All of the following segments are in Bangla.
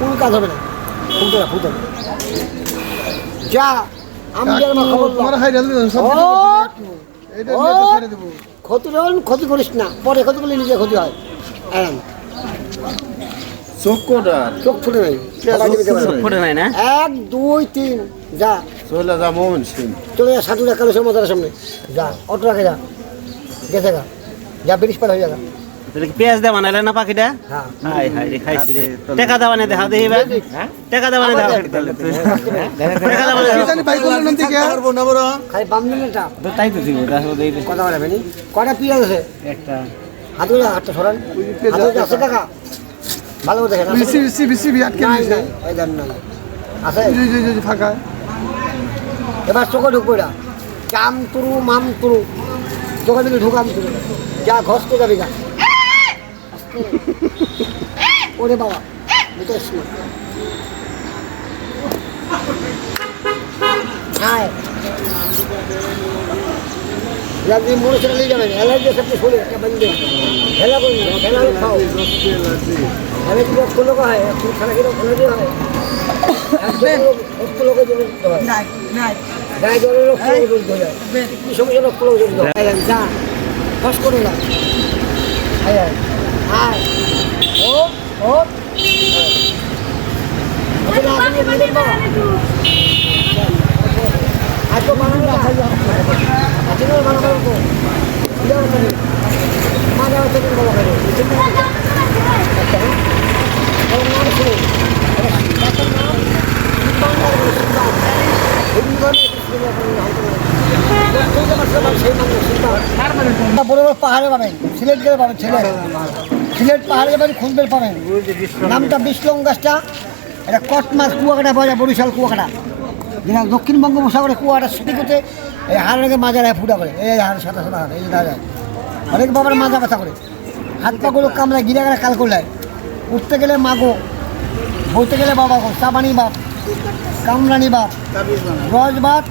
কোনো কাজ হবে না। ফুলতে না ফুলতে না যা আমি আর মা খবর তোমার রাখলে সব এটা ছেড়ে দেবো। ক্ষতি যখন ক্ষতি করিস না। পরে ক্ষতি করলে নিজে ক্ষতি হয়। হ্যাঁ চোখ কোটা? চোখ ফুটে নেই। না। ফুটে নাই। না? এক দুই তিন যা। চলে যা মোহন সিং। চলে যা সাধু কালো সমতার সামনে। যা অটো রাখে যা। গেছে গা। যা ব্রিজ পার হয়ে যা। পেঁয়াজ দেওয়া বানাইলে না পাখিটা? হ্যাঁ। হাই হাই রে খাইছি রে। টাকা দেওয়া না দেখা দেখি ভাই টাকা দেওয়া না দেখা টাকা দেওয়া কি জানি ভাই করলেন না দিকে খালি বাম দিনটা তাই তো দিব দেখো দেই কথা বলে? নি কটা পিঁয়াজ আছে? একটা। হাতে হাতটা সরান। হাতে আছে টাকা? ভালো করে দেখেন? বিসি বিসি বিসি এই আছে জি জি জি ফাঁকা। এবার চোখে ঢুকবো এটা। চাম তুরু মাম তুরু। চোখে দিকে ঢুকাম তুরু। যা ঘসতে যাবি গা। ওরে বাবা বুঝতে না হায়। লাগবে মনে ছেড়ে নিয়ে যাবেন অ্যালার্জি সবচেয়ে শরীর একটা বান্ধে খেলা করুন খেলা খাও। খেলা কি রক্ত লোক হয়? এখন খেলা কি রক্ত লোক হয়? রক্ত লোকের জন্য গায়ে জলের রক্ত লোক হয়। সমস্যা রক্ত লোক জড়িত হয় যা ফস করে না। আয় আয় ও ও বাবা বানানো আজকে বানানো তো দেওয়া তো নেই মা দেওয়া তো নেই বলা করে আচ্ছা ওর নাম শুনুন ডাক্তার নাম বাংলার সুলতান হিন্দু ধর্মের বিসমিল্লাহ বলে হয়তো সেই মানুষ সুলতান বড় বড় পাহাড়ে পাবেন সিলেট গেলে পাবেন সিলেট সিলেট পাহাড়ে যাবেন খুঁজবেন পাবেন। নামটা বিষ্লং গাছটা এটা কট মাছ কুয়াকাটা পাওয়া যায় বরিশাল কুয়াকাটা। যেটা দক্ষিণ বঙ্গোপসাগরে কুয়াটা ছুটি করতে এই হাড় রেখে মাজা ফুটা করে। এই হাড় সাদা সাদা হাড় এই দেখা যায় অনেক বাবার মাজা ব্যথা করে। হাত পাগুলো কামড়ায় গিরা গেলে কাল করলায় উঠতে গেলে মাগো বইতে গেলে বাবা গো চাবানি বাপ কামরানি বাপ রজ বাপ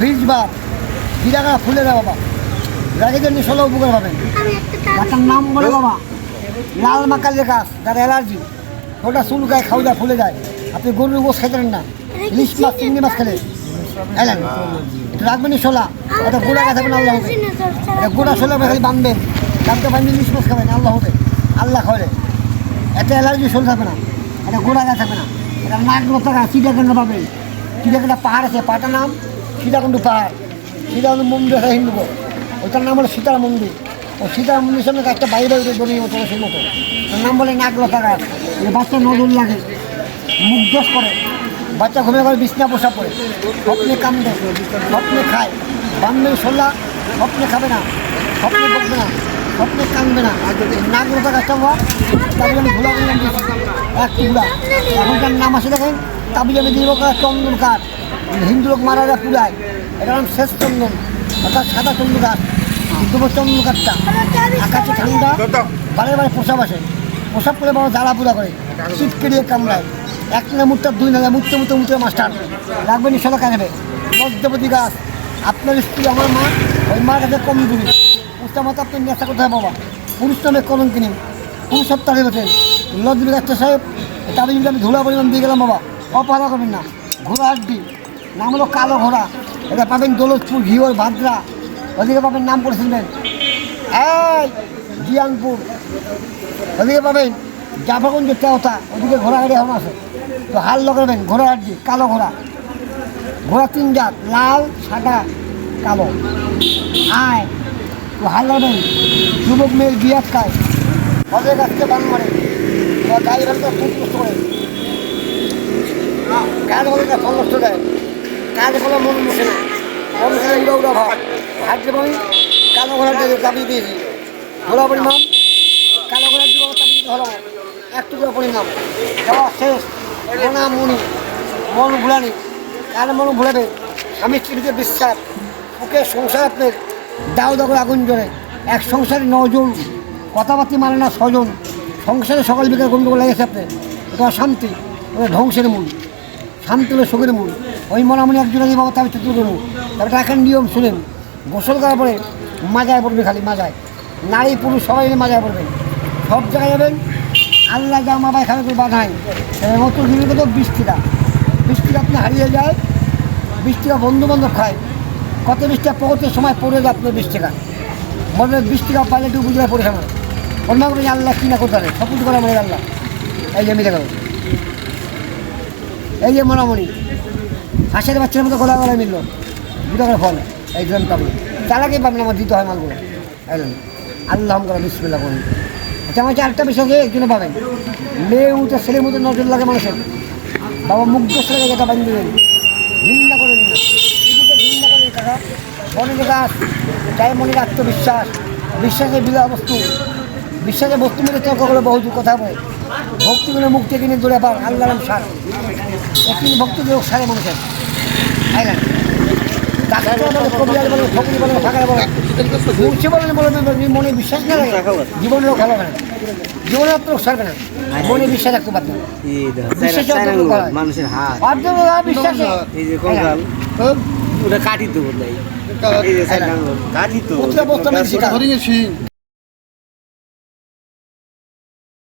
বীজ বাপ গিরাগাড়া ফুলে দেয় বাবা। রাগেদের নিশলা উপকার পাবেন। নাম বলে বাবা। লাল মাকালের গাছ, যার অ্যালার্জি, ওটা চুলকায় খাওয়া যায়, ফুলে যায়। আপনি গরুর গোস খেতেন না। ইলিশ মাছ, চিংড়ি মাছ খেলে। এলেন শোলা ওটা গোড়া গাছ হবে আল্লাহ হবে। গোড়া শোলা খালি বাঁধবেন দামটা বাঁধবেন ইলিশ মাছ খাবেন, আল্লাহ হবে। আল্লাহ খাওয়ালে। এতে অ্যালার্জি শোল থাকবে না, এটা গোড়া গাছ থাকবে না। এটা নাক লতা গাছ চিটাকেন্দ্র পাবেন। চিটাকেন্দ্র পাহাড় আছে, পাহাড়টার নাম সীতাকুণ্ড পাহাড়। সীতাকুণ্ড মন্দির আছে হিন্দু ওটার নাম হলো সীতার মন্দির। ও সীতার মন্দিরের সামনে একটা বাইরে বাইরে দড়িয়ে মতো সেই মতো। নাম বলে নাগলতা গাছ এই বাচ্চা নজর লাগে, মুখ দোষ করে। বাচ্চা ঘুমিয়ে ঘরে বিছনা পোষা পড়ে। স্বপ্নে কান্দে, স্বপ্নে খায়। বান্ধবে সোলা স্বপ্নে খাবে না, স্বপ্নে বকবে না, স্বপ্নে কান্দবে না। নাগলতা গাছটা হওয়া তারপরে আমি ঘোলা করলাম এক টুকরা এখনকার নাম আছে দেখেন তাবিজ আমি দিব চন্দন কাঠ হিন্দু লোক মারারা পুরায়। এটার নাম শেষ চন্দন, অর্থাৎ সাদা চন্দন গাছ। দুপুর চন্দন আকাশে ঠান্ডা। বারে বারে প্রসাব আসে। প্রসাব করে বাবা জ্বালা পুরা করে। শীত কেড়িয়ে কামড়ায়। এক না মুটটা দুই না মুটতে মুটতে মুটতে মাস্টার। রাখবেন নিশলা কানেবে লজ্জাপতি গাছ। আপনার স্ত্রী আমার মা ওই মার কাছে কম দূরে উচ্চ মাতা আপনি নেশা কোথায় বাবা? পুরুষ নামে কলম কিনি। পুরুষ সপ্তাহে বসেন লজ্জবি ডাক্তার সাহেব যদি আমি ধুলা পরিমাণ দিয়ে গেলাম বাবা অপহারা করবেন না। ঘোড়া হাড্ডি নাম হলো কালো ঘোড়া। এটা পাবেন দৌলতপুর ঘিওর ভাদ্রা। ওদিকে পাবেন, নাম করে শুনবেন এই, জিয়ানপুর। ওদিকে পাবেন জাফরগঞ্জ তেওতা। ওদিকে ঘোড়া গাড়ি এখন আছে। তো হাল লাগাবেন, ঘোড়া হাড্ডি কালো ঘোড়া। ঘোড়া তিন জাত, লাল, সাদা, কালো। আয়, তো হাল লাগাবেন। যুবক মেয়ের বিয়ে খায় ফলের গাছকে বান মারে। নষ্ট করে। কাজ না ফল দেয়? কাজ বলে মন বসে না? মন ভাব কালো দিয়েছি। কালো এক টুকরো শেষ, মনা মনি, মন মন বিশ্বাস, ওকে সংসার দাও দাও আগুন জ্বলে। এক সংসারে নজন কথাবার্তি মানে না ছজন সংসারে সকাল বিকাল গন্ডগোল লেগেছে আপনার এটা শান্তি ওটা ধ্বংসের মূল। শান্তি হলো সুখের মূল। ওই একজনে দিয়ে বাবা তার চিত্র করব তারপরে এখন নিয়ম শুনেন, গোসল করার পরে মাজায় পড়বে খালি মাজায়। নারী পুরুষ সবাই মাজায় পড়বেন সব জায়গায় যাবেন, আল্লাহ যা মা ভাই খাবে করে বাধাই মতো দিনে টাকা বিশ টাকা আপনি হারিয়ে যায়, বৃষ্টিটা বন্ধু বান্ধব খায়। কত বৃষ্টিটা পকেটের সময় পড়ে যায় আপনার বিশ টাকা মনে টাকা পাইলে একটু বুঝলে পড়ে আমার অন্য করে আল্লাহ কিনা করতে পারে। সব কিছু করে মনে আল্লাহ। এই যে মিলে গেল। এই যে মোনামণি হাসের বাচ্চার মতো গলা গলায় মিললো। দু টাকার ফল গ্রাম কাবুল। চালাকেই পাবেন আমার দিতে হয় মালগুলো। এলেন আল্লাহ করে বিসমিল্লা করুন। আচ্ছা আমার চারটা বিষয় আছে একজনে পাবেন? মেয়ে উঠে ছেলের মতো নজর লাগে মানুষের। বাবা মুগ্ধ ছেলে যেটা বান্ধি দেবেন ঘৃণা করেন না ঘৃণা করেন টাকা মনের গাছ চাই মনের আত্মবিশ্বাস, বিশ্বাসের বিলা বস্তু। বিশ্বাসের বস্তু মিলে তর্ক করে বহু কথা বলে। ভক্তি গুলো মুক্তি কিনে দূরে পার আল্লাহ সার। একদিন ভক্তি যোগ সারে মানুষের। তাই না। মুখে বলেন বলে মনে বিশ্বাস না লাগে জীবনেও ভালো হবে না জীবনে আপনার সারবে মনে বিশ্বাস রাখতে বিশ্বাসে করা। মানুষের হাত এই যে কঙ্কাল? ওটা কাটি তো আঙ্গুল, কাটি তো